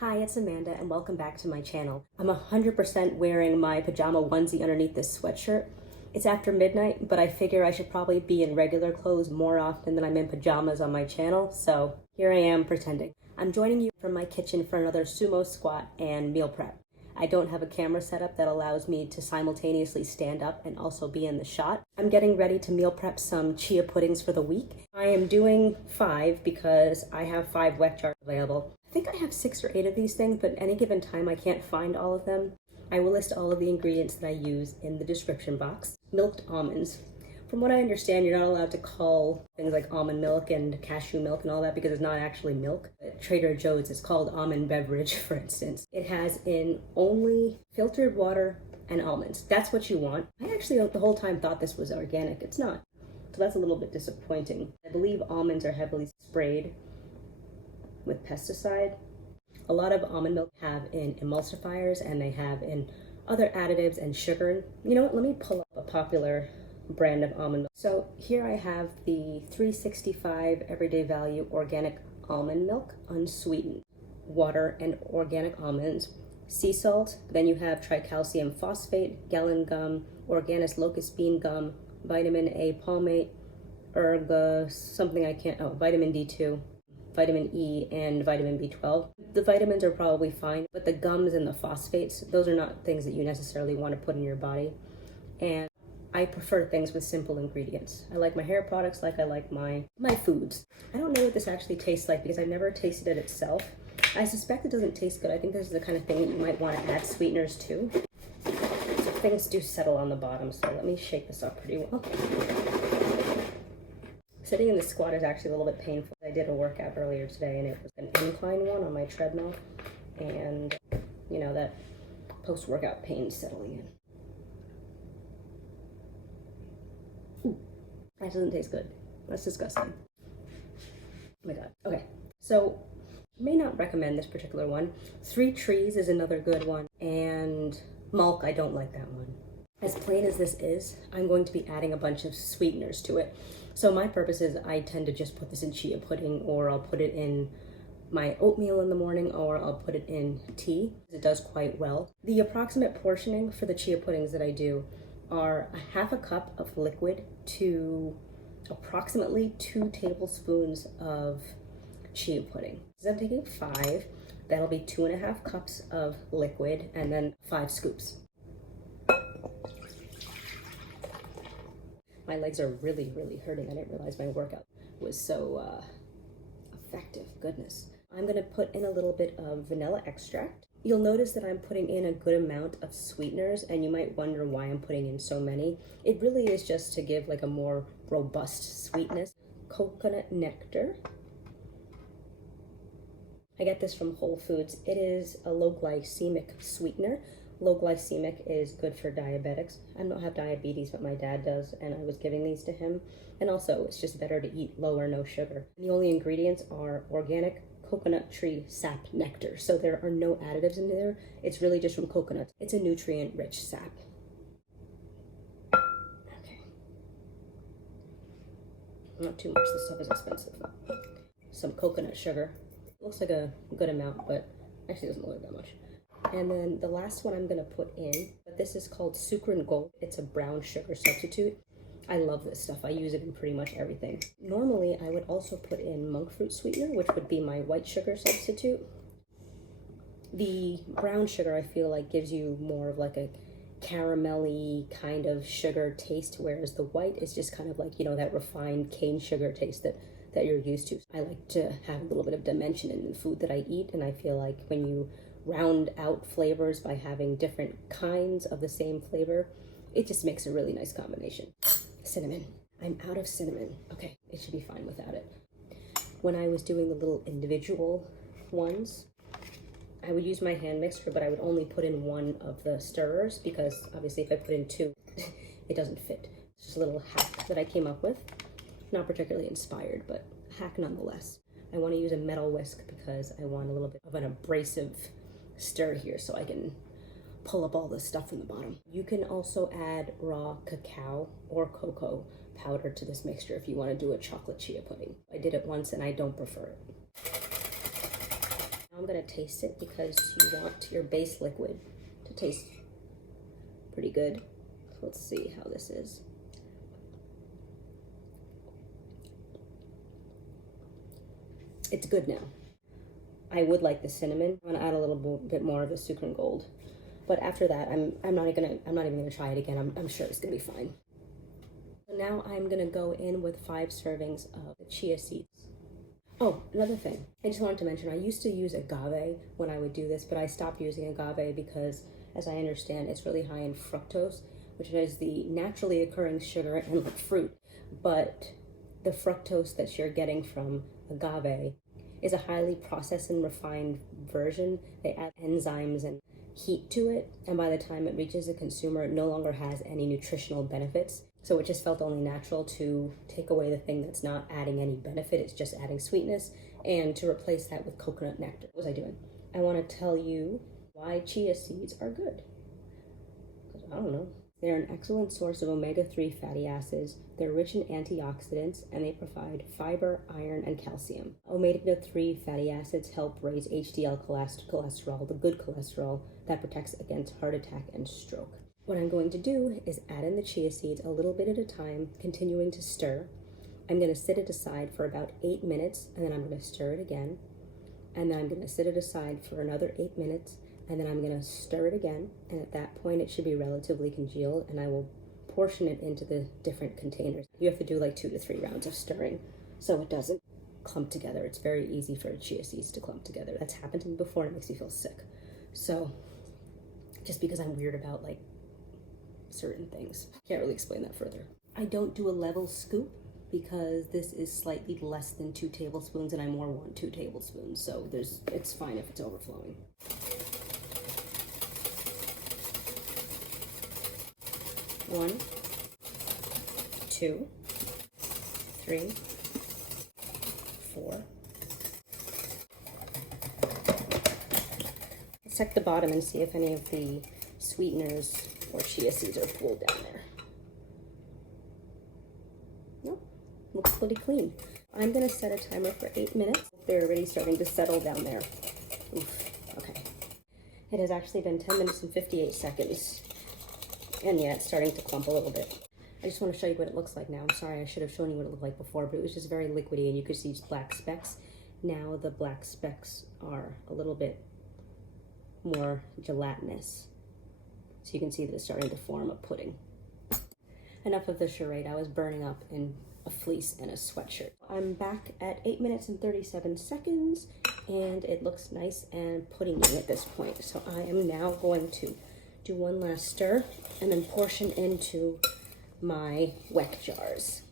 Hi, it's Amanda and welcome back to my channel. I'm 100% wearing my pajama onesie underneath this sweatshirt. It's after midnight, but I figure I should probably be in regular clothes more often than I'm in pajamas on my channel, so here I am pretending. I'm joining you from my kitchen for another sumo squat and meal prep. I don't have a camera setup that allows me to simultaneously stand up and also be in the shot. I'm getting ready to meal prep some chia puddings for the week. I am doing 5 because I have 5 wet jars available. I think I have 6 or 8 of these things, but at any given time I can't find all of them. I will list all of the ingredients that I use in the description box. Milked almonds. From what I understand, you're not allowed to call things like almond milk and cashew milk and all that because it's not actually milk. At Trader Joe's, it's called almond beverage, for instance. It has in only filtered water and almonds. That's what you want. I actually the whole time thought this was organic. It's not. So that's a little bit disappointing. I believe almonds are heavily sprayed with pesticide. A lot of almond milk have in emulsifiers and they have in other additives and sugar. You know what? Let me pull up a popular brand of almond milk. So here I have the 365 everyday value organic almond milk, unsweetened, water and organic almonds, sea salt, then you have tricalcium phosphate, gallon gum, organis locust bean gum, vitamin A palmate, vitamin D2, vitamin E, and vitamin B12. The vitamins are probably fine, but the gums and the phosphates, those are not things that you necessarily want to put in your body. And I prefer things with simple ingredients. I like my hair products like I like my foods. I don't know what this actually tastes like because I've never tasted it itself. I suspect it doesn't taste good. I think this is the kind of thing that you might want to add sweeteners to. So things do settle on the bottom, so let me shake this up pretty well. Sitting in the squat is actually a little bit painful. I did a workout earlier today and it was an incline one on my treadmill. And you know, that post-workout pain settling in. That doesn't taste good. That's disgusting. Oh my god. Okay, so may not recommend this particular one. 3 Trees is another good one, and Mulk, I don't like that one. As plain as this is, I'm going to be adding a bunch of sweeteners to it. So my purpose is I tend to just put this in chia pudding, or I'll put it in my oatmeal in the morning, or I'll put it in tea. It does quite well. The approximate portioning for the chia puddings that I do are a half a cup of liquid to approximately 2 tablespoons of chia pudding. So I'm taking 5, that'll be 2.5 cups of liquid, and then 5 scoops. My legs are really, really hurting. I didn't realize my workout was so effective. Goodness. I'm gonna put in a little bit of vanilla extract. You'll notice that I'm putting in a good amount of sweeteners, and you might wonder why I'm putting in so many. It really is just to give like a more robust sweetness. Coconut nectar. I get this from Whole Foods. It is a low glycemic sweetener. Low glycemic is good for diabetics. I don't have diabetes, but my dad does, and I was giving these to him. And also, it's just better to eat low or no sugar. The only ingredients are organic coconut tree sap nectar. So there are no additives in there. It's really just from coconuts. It's a nutrient-rich sap. Okay. Not too much. This stuff is expensive. Some coconut sugar. Looks like a good amount, but actually doesn't look like that much. And then the last one I'm going to put in, but this is called Sucrin Gold. It's a brown sugar substitute. I love this stuff. I use it in pretty much everything. Normally, I would also put in monk fruit sweetener, which would be my white sugar substitute. The brown sugar, I feel like, gives you more of like a caramelly kind of sugar taste, whereas the white is just kind of like, you know, that refined cane sugar taste that you're used to. I like to have a little bit of dimension in the food that I eat, and I feel like when you round out flavors by having different kinds of the same flavor, it just makes a really nice combination. Cinnamon. I'm out of cinnamon. Okay, it should be fine without it. When I was doing the little individual ones, I would use my hand mixer, but I would only put in 1 of the stirrers because obviously if I put in 2, it doesn't fit. It's just a little hack that I came up with. Not particularly inspired, but a hack nonetheless. I want to use a metal whisk because I want a little bit of an abrasive stir here so I can pull up all this stuff from the bottom. You can also add raw cacao or cocoa powder to this mixture if you want to do a chocolate chia pudding. I did it once and I don't prefer it. I'm gonna taste it because you want your base liquid to taste pretty good. So let's see how this is. It's good now. I would like the cinnamon. I'm gonna add a little bit more of the sucre and gold. But after that, I'm not even gonna try it again. I'm sure it's gonna be fine. So now I'm gonna go in with 5 servings of the chia seeds. Oh, another thing. I just wanted to mention, I used to use agave when I would do this, but I stopped using agave because, as I understand, it's really high in fructose, which is the naturally occurring sugar in the fruit. But the fructose that you're getting from agave is a highly processed and refined version. They add enzymes and heat to it, and by the time it reaches the consumer, it no longer has any nutritional benefits. So it just felt only natural to take away the thing that's not adding any benefit, it's just adding sweetness, and to replace that with coconut nectar. What was I doing? I want to tell you why chia seeds are good. Because I don't know. They're an excellent source of omega-3 fatty acids. They're rich in antioxidants, and they provide fiber, iron, and calcium. Omega-3 fatty acids help raise HDL cholesterol, the good cholesterol that protects against heart attack and stroke. What I'm going to do is add in the chia seeds a little bit at a time, continuing to stir. I'm going to sit it aside for about 8 minutes, and then I'm going to stir it again. And then I'm going to sit it aside for another 8 minutes, and then I'm going to stir it again. And at that point, it should be relatively congealed, and I will portion it into the different containers. You have to do like 2 to 3 rounds of stirring so it doesn't clump together. It's very easy for chia seeds to clump together. That's happened to me before, and it makes me feel sick. So just because I'm weird about like certain things, can't really explain that further. I don't do a level scoop because this is slightly less than 2 tablespoons, and I more want 2 tablespoons. So it's fine if it's overflowing. One, 2, 3, 4. Let's check the bottom and see if any of the sweeteners or chia seeds are pulled down there. Nope, looks pretty clean. I'm gonna set a timer for 8 minutes. They're already starting to settle down there. Oof, okay. It has actually been 10 minutes and 58 seconds. And yeah, it's starting to clump a little bit. I just want to show you what it looks like now. I'm sorry, I should have shown you what it looked like before, but it was just very liquidy and you could see black specks. Now the black specks are a little bit more gelatinous. So you can see that it's starting to form a pudding. Enough of the charade. I was burning up in a fleece and a sweatshirt. I'm back at 8 minutes and 37 seconds, and it looks nice and puddingy at this point. So I am now going to do one last stir and then portion into my weck jars.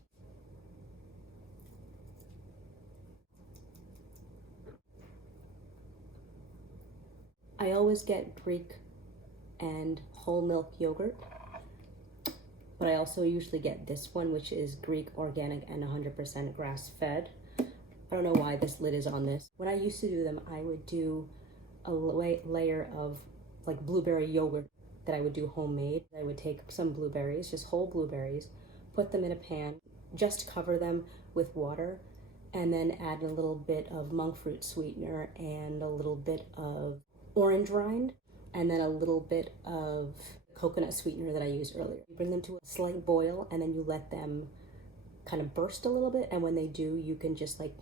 I always get Greek and whole milk yogurt, but I also usually get this one, which is Greek, organic, and 100% grass-fed. I don't know why this lid is on this. When I used to do them, I would do a layer of like blueberry yogurt that I would do homemade. I would take some blueberries, just whole blueberries, put them in a pan, just cover them with water, and then add a little bit of monk fruit sweetener and a little bit of orange rind, and then a little bit of coconut sweetener that I used earlier. You bring them to a slight boil, and then you let them kind of burst a little bit, and when they do, you can just like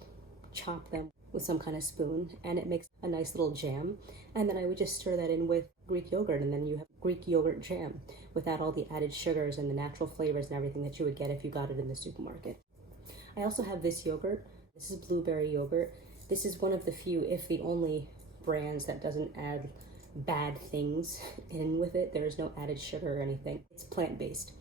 chop them with some kind of spoon, and it makes a nice little jam. And then I would just stir that in with Greek yogurt, and then you have Greek yogurt jam without all the added sugars and the natural flavors and everything that you would get if you got it in the supermarket. I also have this yogurt. This is blueberry yogurt. This is one of the few, if the only, brands that doesn't add bad things in with it. There is no added sugar or anything. It's plant-based.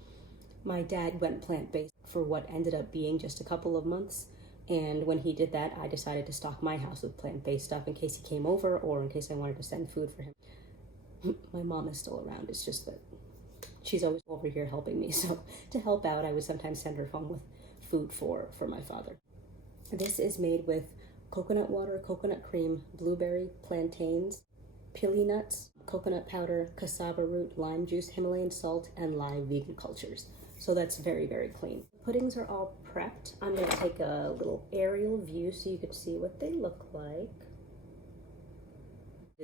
My dad went plant-based for what ended up being just a couple of months. And when he did that, I decided to stock my house with plant-based stuff in case he came over or in case I wanted to send food for him. My mom is still around. It's just that she's always over here helping me. So to help out, I would sometimes send her home with food for my father. This is made with coconut water, coconut cream, blueberry, plantains, pili nuts, coconut powder, cassava root, lime juice, Himalayan salt, and live vegan cultures. So that's very, very clean. Puddings are all prepped. I'm going to take a little aerial view so you can see what they look like.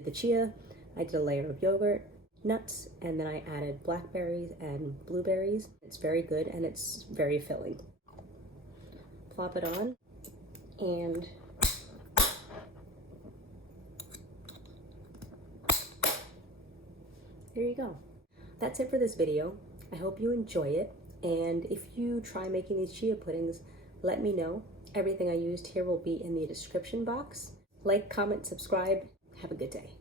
The chia, I did a layer of yogurt, nuts, and then I added blackberries and blueberries. It's very good and it's very filling. Plop it on, and there you go. That's it for this video. I hope you enjoy it, and if you try making these chia puddings, let me know. Everything I used here will be in the description box. Like, comment, subscribe. Have a good day.